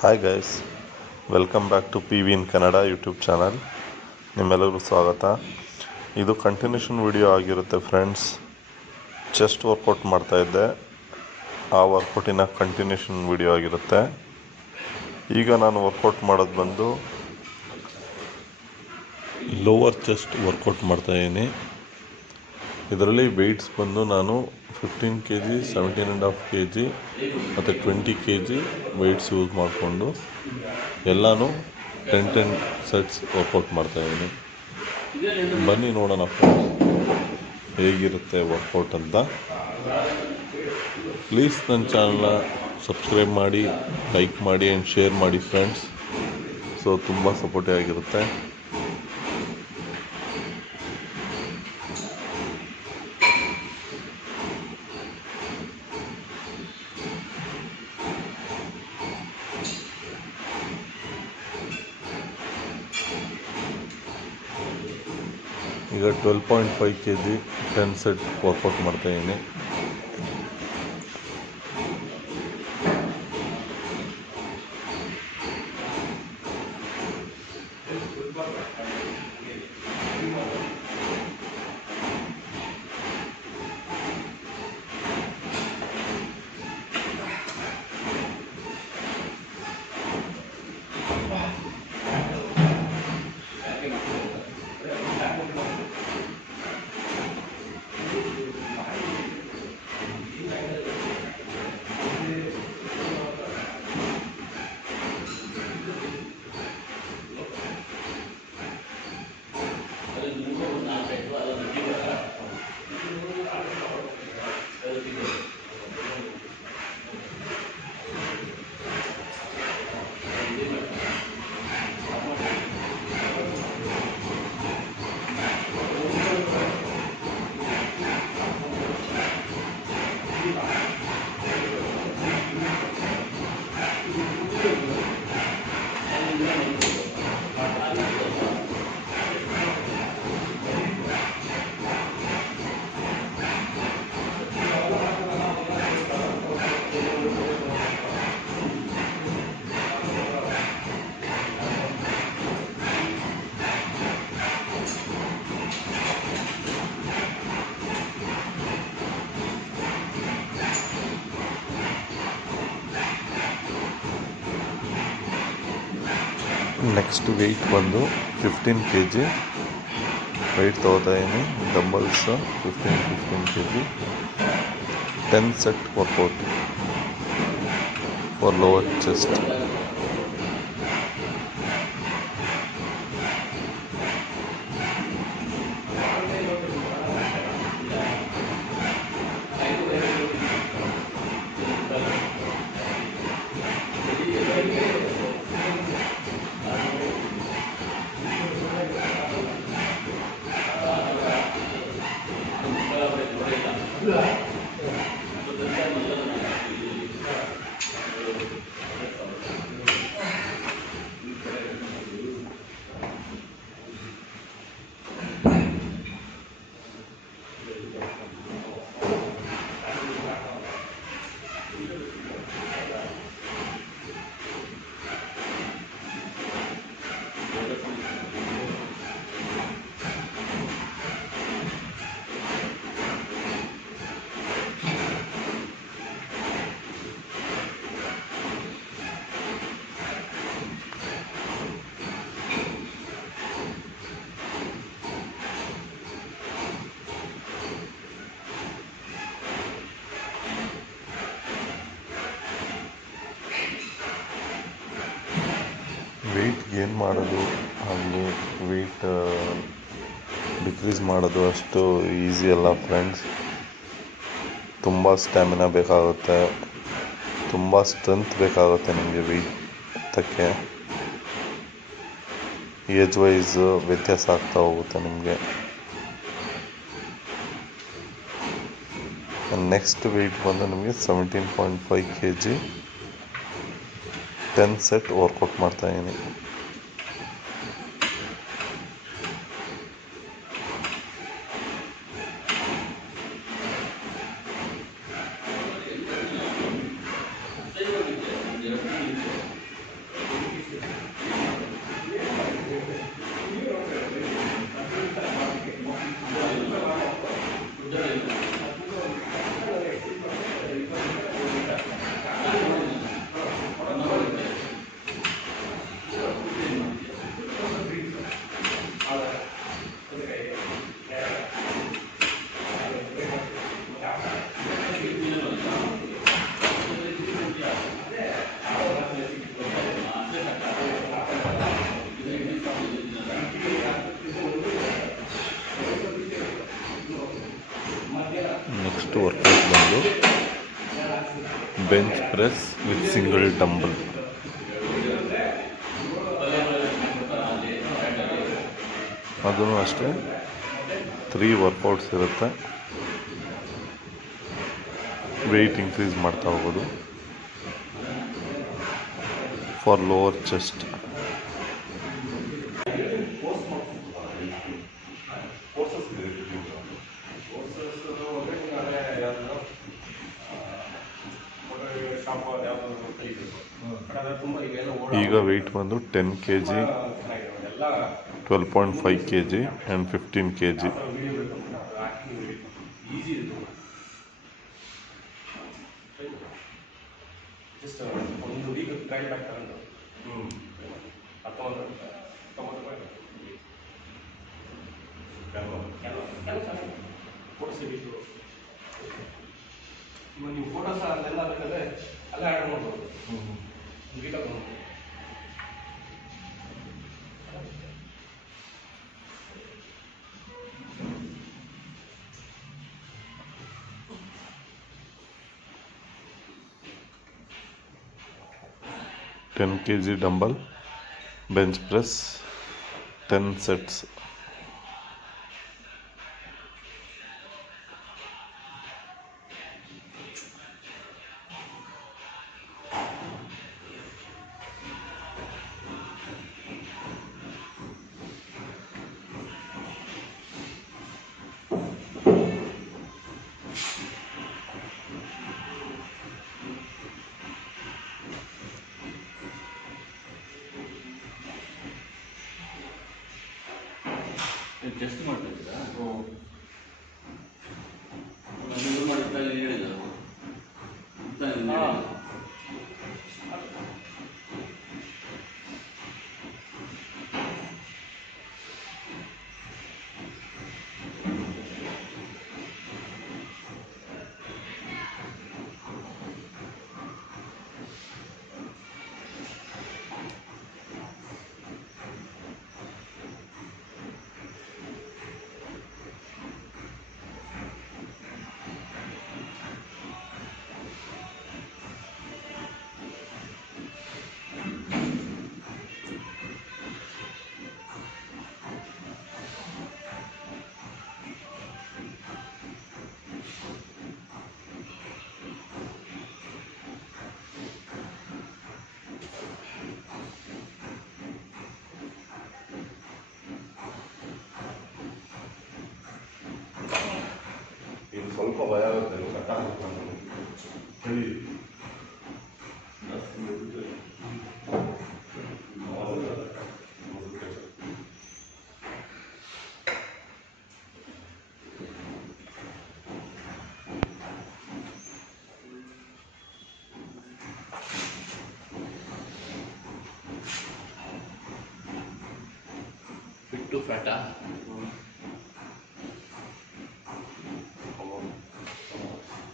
Hi guys, welcome back to P V in Kannada YouTube channel. ನಿಮ್ಮೆಲ್ಲರಿಗೂ ಸ್ವಾಗತ. ಇದು continuation video ಆಗಿರುತ್ತೆ ಫ್ರೆಂಡ್ಸ್. ಚೆಸ್ಟ್ ವರ್ಕೌಟ್ ಮಾಡ್ತಾಯಿದ್ದೆ, ಆ ವರ್ಕೌಟಿನ ಕಂಟಿನ್ಯೂಷನ್ ವಿಡಿಯೋ ಆಗಿರುತ್ತೆ. ಈಗ ನಾನು ವರ್ಕೌಟ್ ಮಾಡೋದು ಬಂದು ಲೋವರ್ ಚೆಸ್ಟ್ ವರ್ಕೌಟ್ ಮಾಡ್ತಾಯಿದ್ದೀನಿ. ಇದರಲ್ಲಿ ವೆಯ್ಟ್ಸ್ ಬಂದು ನಾನು 15 kg, 17.5 kg ಮತ್ತು 20 kg ವೆಯ್ಟ್ಸ್ ಯೂಸ್ ಮಾಡಿಕೊಂಡು ಎಲ್ಲನೂ 10 ಸೆಟ್ಸ್ ವರ್ಕೌಟ್ ಮಾಡ್ತಾಯಿದ್ದೀನಿ. ಬನ್ನಿ ನೋಡೋಣ ಹೇಗಿರುತ್ತೆ ವರ್ಕೌಟ್ ಅಂತ. ಪ್ಲೀಸ್ ನನ್ನ ಚಾನಲ್ನ ಸಬ್ಸ್ಕ್ರೈಬ್ ಮಾಡಿ, ಲೈಕ್ ಮಾಡಿ ಆ್ಯಂಡ್ ಶೇರ್ ಮಾಡಿ ಫ್ರೆಂಡ್ಸ್. ಸೊ ತುಂಬ ಸಪೋರ್ಟಿವ್ ಆಗಿರುತ್ತೆ. ಈಗ 12.5 kg 10 ಸೆಟ್ ವರ್ಕೌಟ್ ಮಾಡ್ತಾಯಿದ್ದೀನಿ. ನೆಕ್ಸ್ಟ್ ವೆಯ್ಟ್ ಬಂದು 15 kg ವೆಯ್ಟ್ ತೊಗೋತಾಯಿದ್ದೀನಿ. Dumbbells 15 kg 10 set workout for lower chest. Weight gain ಮಾಡೋದು ಹಾಗೆ ವೆಯ್ಟ್ ಡಿಕ್ರೀಸ್ ಮಾಡೋದು ಅಷ್ಟು ಈಸಿ ಅಲ್ಲ ಫ್ರೆಂಡ್ಸ್. ತುಂಬ ಸ್ಟ್ಯಾಮಿನಾ ಬೇಕಾಗುತ್ತೆ, ತುಂಬ ಸ್ಟ್ರೆಂತ್ ಬೇಕಾಗುತ್ತೆ ನಿಮಗೆ ವೆಯ್ಟ್ ಎತ್ತಕ್ಕೆ. ಏಜ್ ವೈಸ್ ವ್ಯತ್ಯಾಸ ಆಗ್ತಾ ಹೋಗುತ್ತೆ ನಿಮಗೆ. ನೆಕ್ಸ್ಟ್ ವೆಯ್ಟ್ ಬಂದು ನಿಮಗೆ 17.5 kg 10 ಸೆಟ್ ವರ್ಕೌಟ್ ಮಾಡ್ತಾಯಿದ್ದೀನಿ. ವರ್ಕೌಟ್ ಬಂದು bench press with single dumbbell. ಅದೂ ಅಷ್ಟೇ 3 ವರ್ಕೌಟ್ಸ್ ಇರುತ್ತೆ. ವೆಯ್ಟ್ ಇನ್ಕ್ರೀಸ್ ಮಾಡ್ತಾ ಹೋಗೋದು ಫಾರ್ ಲೋವರ್ ಚೆಸ್ಟ್. ಈಗ ವೆಯ್ಟ್ ಬಂದು 10 kg, 12.5 kg ಆ್ಯಂಡ್ 15 kg. ನೀವು ಫೋಟೋಸ್ ಅಲ್ಲೆಲ್ಲ ಬೇಕಾದ್ರೆ ಅಲ್ಲೇ ಆ್ಯಡ್ ಮಾಡ್ಬೋದು. ಗೀಟಾಗ 10 kg dumbbell bench press 10 sets. Just ಮಾಡ್ತಿದ್ದೀರಾ? ನಾನು ಮಾಡಿದ್ದ ಹೇಳಿದ ಸ್ವಲ್ಪ ಭಯ ಆಗುತ್ತೆ ಹೇಳಿ. ಫಿಟ್ ಟು ಫ್ಯಾಟಾ?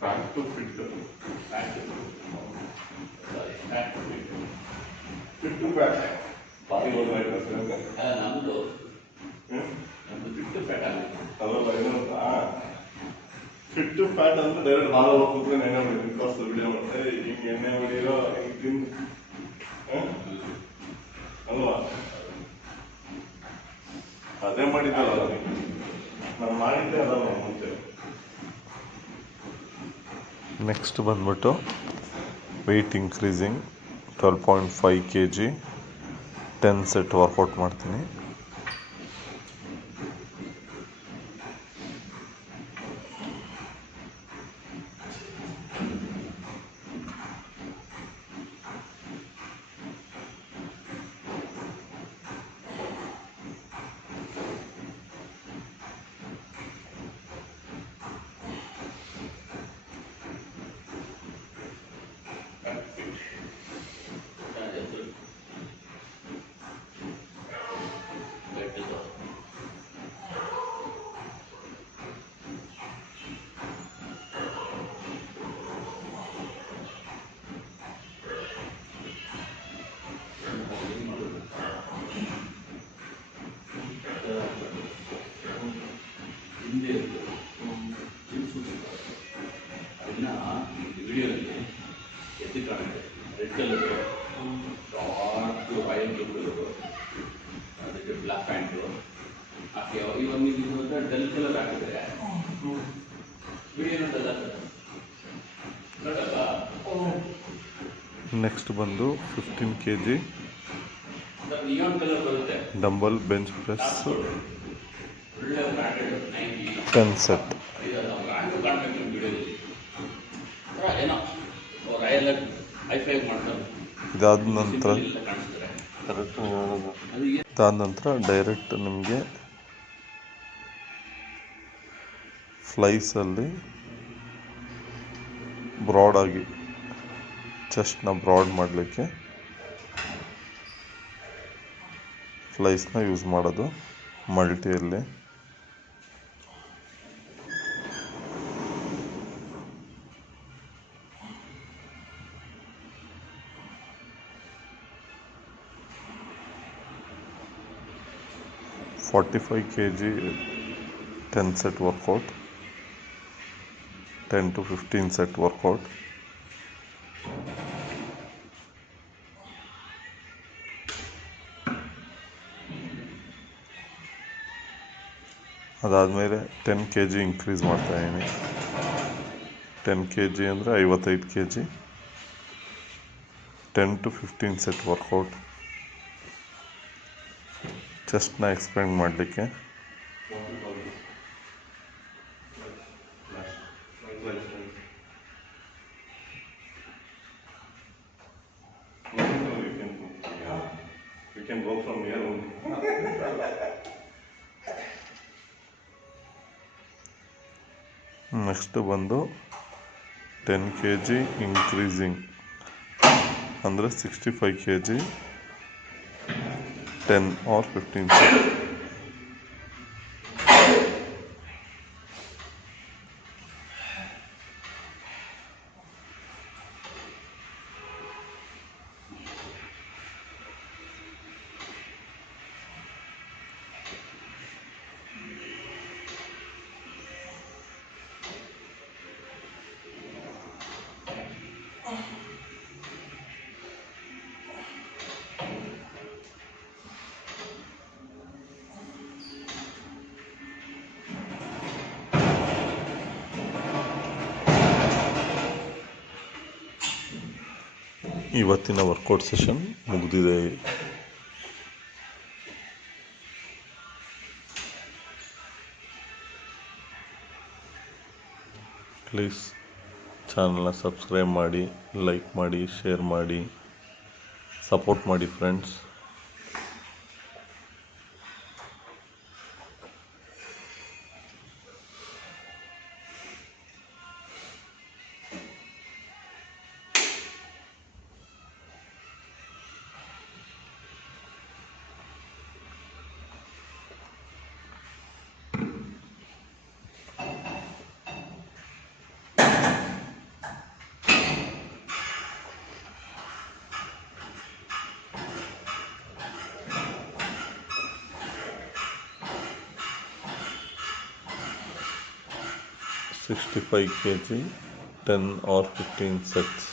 Fat to fit. Fit to fat body ನಮ್ಮದು ಫಿಟ್ ಟು ಫ್ಯಾಟ್ ಆಗುತ್ತೆ. ಅಲ್ಲ ಏನಂತ ಫಿಟ್ ಟು ಫ್ಯಾಟ್ ಅಂದ್ರೆ ಡೈರೆಕ್ಟ್ ಹಾಲು ಹೋಗ್ಬಿಟ್ರೆ ಎಣ್ಣೆ ಹೊಡಿ ಬಿಕಾಸ್ ವಿಡಿಯೋ ಮಾಡ್ತಾರೆ. ಹಿಂಗೆ ಎಣ್ಣೆ ಹೊಡಿರೋ ಹಿಂಗೆ ತಿಂದು ಅಲ್ವಾ? ಅದೇ ಮಾಡಿದ್ದಲ್ಲ ನಾನು ಮಾಡಿದ್ದೆ ಅದಲ್ಲ ಮುಂಚೆ. ನೆಕ್ಸ್ಟ್ ಬಂದ್ಬಿಟ್ಟು weight increasing 12.5 kg 10 set workout ಮಾಡ್ತೀನಿ. Red colour dark royal blue ಅದಕ್ಕೆ ಬ್ಲ್ಯಾಕ್ ಪ್ಯಾಂಟು ಹಾಕಿ ಇವಾಗ ನೀವು ಡಲ್ ಕಲರ್ ಹಾಕಿದ್ರೆ ವಿಡಿಯೋ ನೋಡಲ್ಲ ನೋಡಲ್ಲ. ನೆಕ್ಸ್ಟ್ ಬಂದು 15 kg ನಿಯಾನ್ ಕಲರ್ ಬರುತ್ತೆ, ಡಂಬಲ್ ಬೆಂಚ್ ಪ್ರೆಸ್ ಒಳ್ಳೆ ಬ್ರ್ಯಾಂಡೆಡ್ 90 10 ಸೆಟ್. ಇದೆಲ್ಲ ಬ್ರ್ಯಾಂಡು ಕಾಣಬೇಕು ನಿಮ್ಮ ವಿಡಿಯೋದಲ್ಲಿ. ಏನೋ ರಾಯಲ್ ಹೈಫೈ ಮಾಡ್ತಾರೆ. ಇದಾದ ನಂತರ ಇಲ್ಲ ಕಾಣಿಸ್ತಾರೆ. ಅದು ಇದಾದ ನಂತರ ಡೈರೆಕ್ಟ್ ನಿಮಗೆ ಫ್ಲೈಸಲ್ಲಿ ಬ್ರಾಡಾಗಿ ಚೆಸ್ಟ್ನ ಬ್ರಾಡ್ ಮಾಡಲಿಕ್ಕೆ ಫ್ಲೈಸ್ನ ಯೂಸ್ ಮಾಡೋದು ಮಲ್ಟಿಯಲ್ಲಿ. $45 kg 10 set workout, 10 to 15 set workout. ಅದಾದಮೇಲೆ 10 kg ಇನ್ಕ್ರೀಸ್ ಮಾಡ್ತಾಯಿದ್ದೀನಿ. 10 kg ಅಂದರೆ 55 kg, 10 to 15 set workout ಚೆಸ್ಟ್ನ expend ಮಾಡಲಿಕ್ಕೆ. ನೆಕ್ಸ್ಟ್ ಬಂದು 10 kg ಇನ್ಕ್ರೀಸಿಂಗ್ ಅಂದರೆ 65 kg 10 or 15 set. ಇವತ್ತಿನ ವರ್ಕೌಟ್ ಸೆಷನ್ ಮುಗಿದಿದೆ. ಪ್ಲೀಸ್ ಚಾನಲ್ನ ಸಬ್ಸ್ಕ್ರೈಬ್ ಮಾಡಿ, ಲೈಕ್ ಮಾಡಿ, ಶೇರ್ ಮಾಡಿ, ಸಪೋರ್ಟ್ ಮಾಡಿ friends. $65 kg 10 or 15 sets.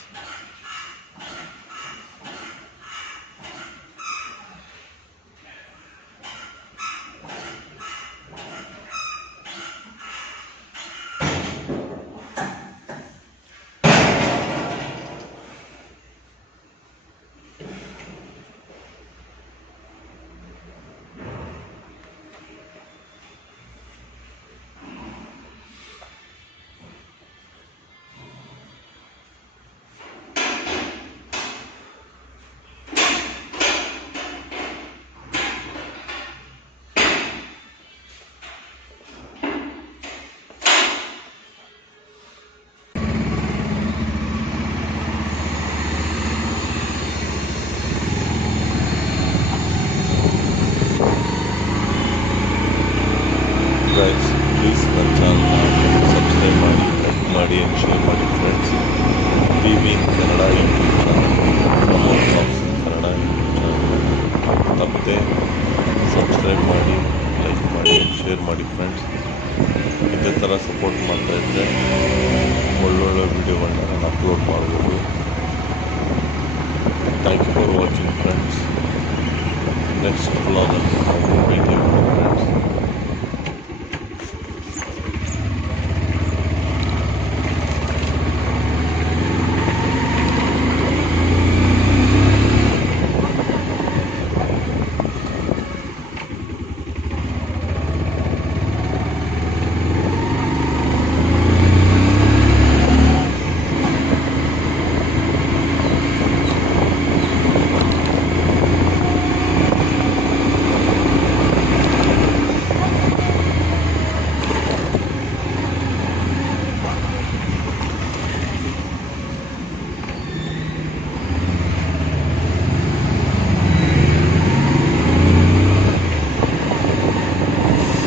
Thanks for watching friends. Next ಬ್ಲಾಗಲ್ಲಿ ನಾವು ಭೇಟಿ ಫ್ರೆಂಡ್ಸ್.